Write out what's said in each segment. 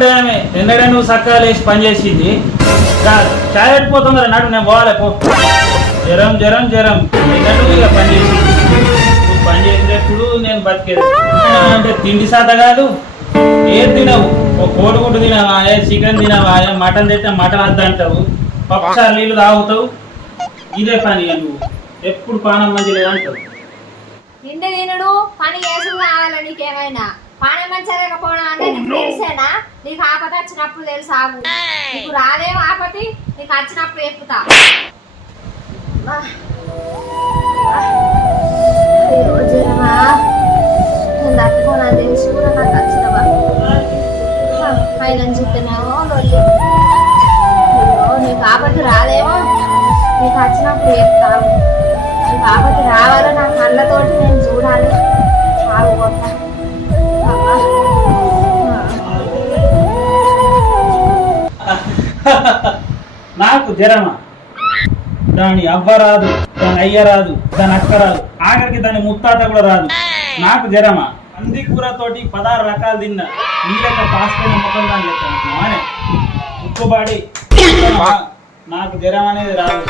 అంటే ఆమె ఎన్నడే నువ్వు సక్కగా లేచి పనిచేసింది కాదు చాయ్ పెట్టిపోతాం కదా నేను పోవాలి పో. జ్వరం జ్వరం జ్వరం ఎన్నడూ ఇక పని నువ్వు పని చేసేటప్పుడు నేను బతికేది. అంటే తిండి సాత కాదు ఏది తినవు. ఒక కోడిగుడ్డు తినవా చికెన్ తినవా మటన్ తెస్తే మటన్ అద్ద అంటావు? పప్పుసారి నీళ్ళు తాగుతావు? ఇదే పని నువ్వు. ఎప్పుడు పానం మంచి లేదంటావు నిండు తినడు పని చేసుడు కావాలా నీకేమైనా? పని మంచిగా లేకపోవడం అంటే నీకు తెలిసేనా? నీకు ఆపద వచ్చినప్పుడు తెలుసు ఆగు. నీకు రాదేం ఆపతి నీకు వచ్చినప్పుడు నేను తెలిసి కూడా నాకు వచ్చినవా? పైన ఆపతి రాదేమో? నీకు వచ్చినప్పుడు చెప్తావు నీకు ఆపతి రావాలో? నా కళ్ళతోటి నేను చూడాలి. ఆగు నాకు జ్వరమా దాని అవ్వ రాదు దాని అయ్య రాదు దాని అక్క రాదు ఆఖరికి దాని ముత్తాత కూడా రాదు. నాకు జ్వరమా పంది కూరతోటి పదహారు రకాలు తిన్నా నీళ్ళక పాసుకొని ముఖం దాని చెప్తాను మానే. ఉక్కుబాడి నాకు జ్వరం అనేది రాదు.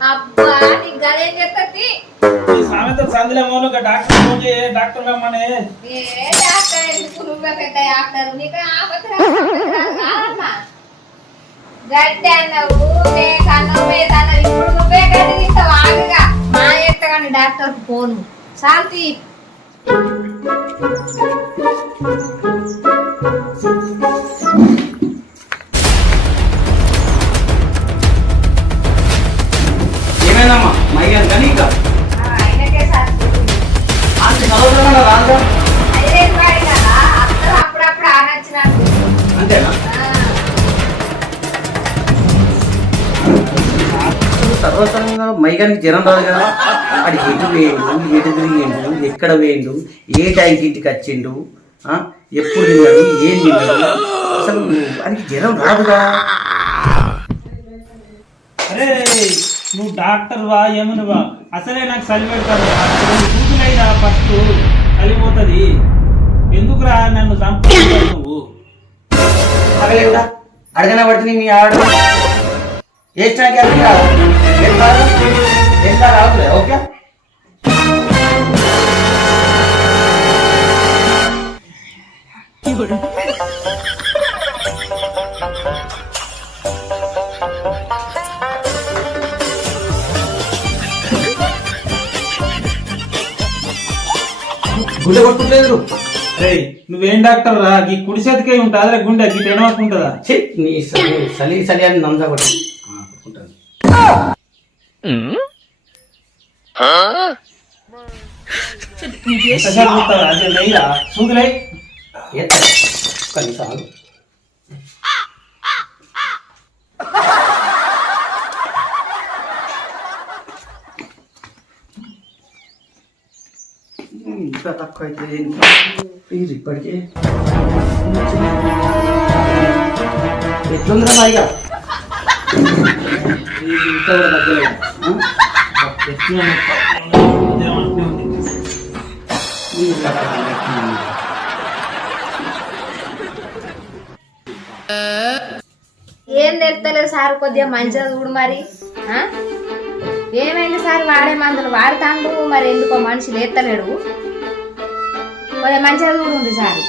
అబ్బా నీకు గదేం చెత్తది సామెత సందులో మోను డాక్టర్ ఫోన్ చేయ డాక్టర్ రమ్మనే. ఏ డాక్టర్ ఎందుకు నువ్వే పెద్ద డాక్టర్? నీకు ఆపత్తి రాదమ్మా గడ్డి అన్నావు మేక అన్నావు మేత అన్నావు. ఇప్పుడు నువ్వే గడ్డి తింటావు ఆగగా. మా ఎత్తగాని డాక్టర్ ఫోను. శాంతి. అదేనమ్మా మయ్యాను కానీ ఇంకా అంతేనా? మైగానికి జ్వరం రాదు కదా. అక్కడ ఎటు వేయండు ఎటు తిరిగిండు? ఎక్కడ వేయండు ఏ టైంకి ఇంటికి వచ్చిండు? ఎప్పుడు తిన్నాడు? ఏం తిన్నాడు? అసలు అది జ్వరం రాదుగా. నువ్వు డాక్టర్ వా ఏమనువా అసలే నాకు చలి పెడతాను చూపులైరా ఫస్ట్ చలిపోతుంది ఎందుకురా నన్ను చంపుతావు నువ్వు? అడగలేవురా అడగనా పడుతుంది మీ ఆడ ఏ స్టాక్ కొట్టుకోలేదు రే నువ్వేం డాక్టర్ రా? ఈ కుడి చేతికే ఉంటుంది అదే గుండె గీ ఉంటుందా? ఛీ, నీ సలి సలి సలి అని నంద కొట్టి కొట్టుకుంటాను లేయిరా ఇంకా తక్కువ అయితే ఫీజు ఇప్పటికే ఎట్లుందిరా మాయిగా ఇంత కూడా తగ్గలేదు ఏం తెలుస్తలేదు సార్ కొద్దిగా మంచిగా చూడు మరి. ఏమైంది సార్ వాడే మందులు వాడుతాండు మరి ఎందుకో మనిషి లేస్తలేడు కొద్దిగా మంచిగా చూడు సార్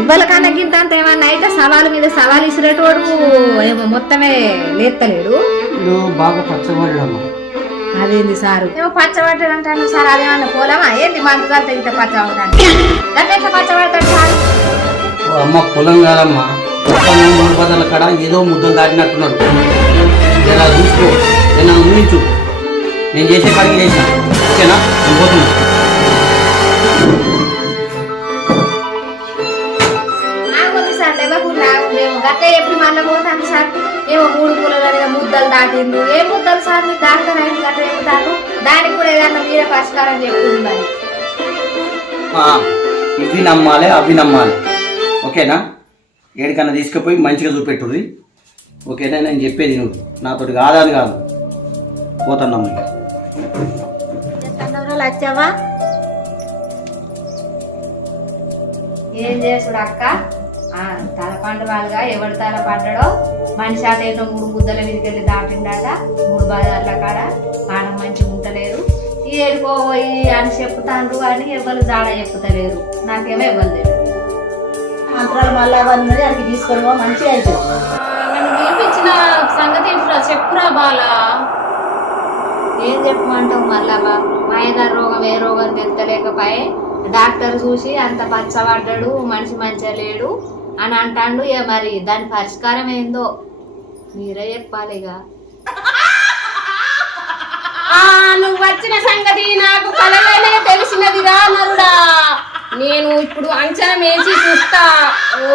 ఇవ్వలకన్నా గింత అంత ఏమన్నా అయితే సవాలు మీద సవాలు ఇసిరేటోడు ఏమో మొత్తమే లేస్తలేడు నువ్వు బాగా పచ్చబడ్డామా అదేంది సారు? ఏమో పచ్చబడ్డాడు అంటాను సార్ అదేమన్నా పోలామా? ఏంటి మందు కలితే ఇంత పచ్చబడ్డాడు గట్ల పచ్చబడతాడు సార్? ఓ అమ్మ పొలం కాదమ్మా. మూడు పదాల కాడ ఏదో ముద్దలు దాటినట్టున్నాడు. ఇలా చూసుకో నేను ఊహించు నేను చేసే కాడికి చేసిన ఓకేనా? నేను పోతున్నా ఎప్పుడు మళ్ళీ పోతాను సార్. ఏమో మూడు పూల ముద్దలు దాటిండు ఏ ముద్దలు సార్ మీరు గట్ల దానికి కూడా ఏదన్నా మీరే పరిష్కారం చెప్తుంది మరి. ఇవి నమ్మాలి అవి నమ్మాలి. ఓకేనా? ఏడికన్నా తీసుకుపోయి మంచిగా చూపెట్టుర్రి. ఓకేనా? నేను చెప్పేది నువ్వు నాతోటి కాదని కాదు. పోతున్నామ్మ ఇక. వచ్చావా? ఏం చేసుడు అక్క? ఆ, తల పండు వాళ్ళుగా ఎవడు తల పడ్డాడో మనిషి అట ఏదో మూడు ముద్దల మీదకి వెళ్ళి దాటిండట మూడు బజార్ల కాడ. ఆడ మంచిగా ఉంటలేదు ఈ ఏడుకోపోయి అని చెప్తాండ్రు అని ఎవరు జాడ చెప్తలేరు నాకేమో ఇవ్వలేదు మంత్రాలు మళ్ళా అవన్నీ అడిగి తీసుకొని పో, మంచిగా అవుతుంది నన్ను పిలిపించిన సంగతి ఏంట్రా చెప్పురా బాలా ఏం మళ్ళా మాయదారు రోగం ఏ రోగం తెలుతలేకపోయే. డాక్టర్ చూసి అంత పచ్చబడ్డాడు మనిషి మంచిగా లేడు అని అంటాడు. ఇక మరి దాని పరిష్కారం ఏందో మీరే చెప్పాలి ఇక ఆ నువ్వు వచ్చిన సంగతి నాకు కలగానే తెలిసినదిరా నరుడా. నేను ఇప్పుడు అంచనా వేసి చూస్తా. ఓ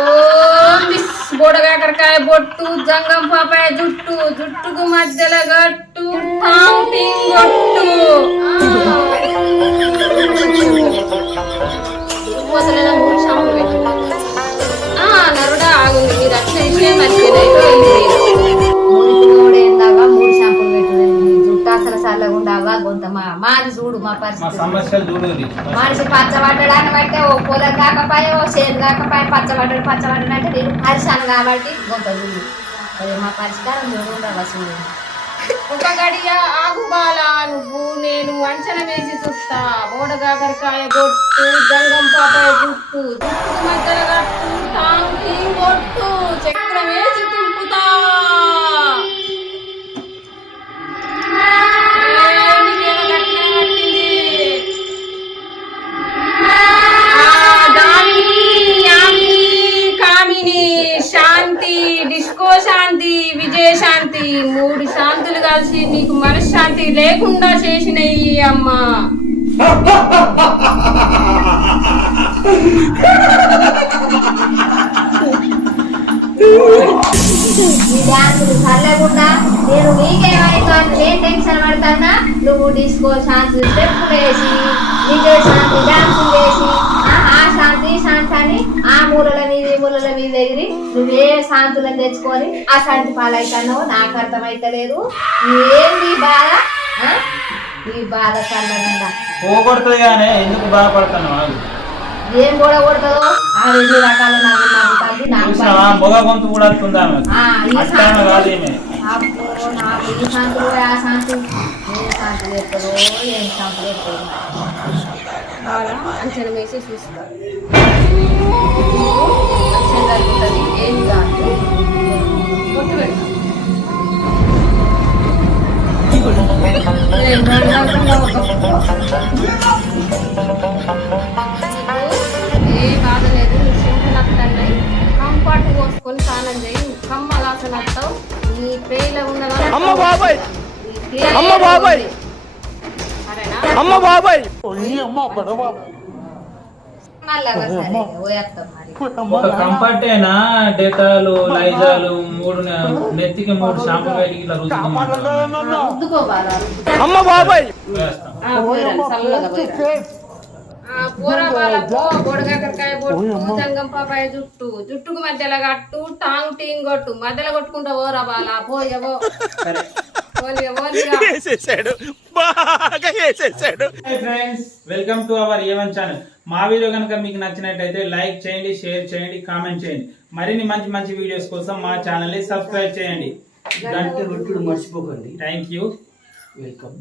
మిస్. బోడగాకరకాయ బొట్టు జంగం పాపాయ జుట్టు జుట్టుకు మధ్యలో గట్టు టాంగ్ టింగ్ గట్టు నరుడా ఆగుంది మీరు వచ్చిన విషయం మర్చిపోయింది చల్లగుండావా గొంత మా మాది చూడు మా మా పరిస్థితి. మనిషి పచ్చబడ్డడాన్ని బట్టి ఓ పొలం కాకపోయే ఓ చేను కాకపోయే పచ్చబడ్డాడు పచ్చబడ్డాడు అంటే నేను పరిశాను కాబట్టి గొంత చూడు. అది మా పరిష్కారం చూడుండవా చూడు. ఒక గడియ ఆగు బాలా నువ్వు నేను అంచనా వేసి చూస్తా. బోడగాకరకాయ బొట్టు జంగం పాపాయ జుట్టు జుట్టు మధ్యలో గట్టు టాంకి నీకు మనశ్శాంతి లేకుండా చేసిన ఈ చల్లకుండా నేను నీకేమైనా నేను టెన్షన్ పడతానా? నువ్వు డిస్కో ఛాన్స్ స్టెప్ వేసి నీకే శాంతి డాన్స్ వేసి ఆ శాంతి శాంతి అని ఆ మూలలో మూలల మీద ఎగిరి నువ్వే శాంతులను తెచ్చుకొని ఆ శాంతి పాలైతానో నాకు అర్థమైతలేదు. ఏంది బాధ? ఈ బాధ కళ్ళ పోగొడుతుంది కానీ ఎందుకు బాధపడతాను ఏం కూడా కొడుతుందో ఆ రెండు రకాల నాకు మొగ గొంతు కూడా అబ్బో, నాకు ఈ శాంతులు ఆ శాంతి ఏ శాంతి చేస్తుందో ఏం శాంతి బాగా అంచనా వేసి చూస్తా మంచిగా జరుగుతుంది ఏం కాదు కొట్టు పెడతా ఏ బాధ లేదు సింపుల్ కంఫర్ట్ పోసుకొని స్నానం చేయి కమ్మలాసన వస్తావు నీ పేల ఉన్నదా అమ్మ బాబాయ్. అమ్మ బాబాయ్. కంఫర్టేనా? డేటాలు లైజాలు మూడు నెత్తికి మూడు షాంపూ ఇట్లా రుద్దుకోవాలా బొడగాకరకాయ బొట్టు జంగం పాపాయ జుట్టు. జుట్టుకు మధ్యలో కట్టు టాంగ్ టీంగ్ కొట్టు. మధ్యలో కొట్టుకుంటా పోరా బాల పోయవో friends welcome to our A one channel మా వీడియో కనుక మీకు నచ్చినట్టయితే లైక్ చేయండి షేర్ చేయండి కామెంట్ చేయండి. మరిన్ని మంచి మంచి వీడియోస్ కోసం మా ఛానల్ని సబ్స్క్రైబ్ చేయండి. గంట మర్చిపోకండి. Thank you welcome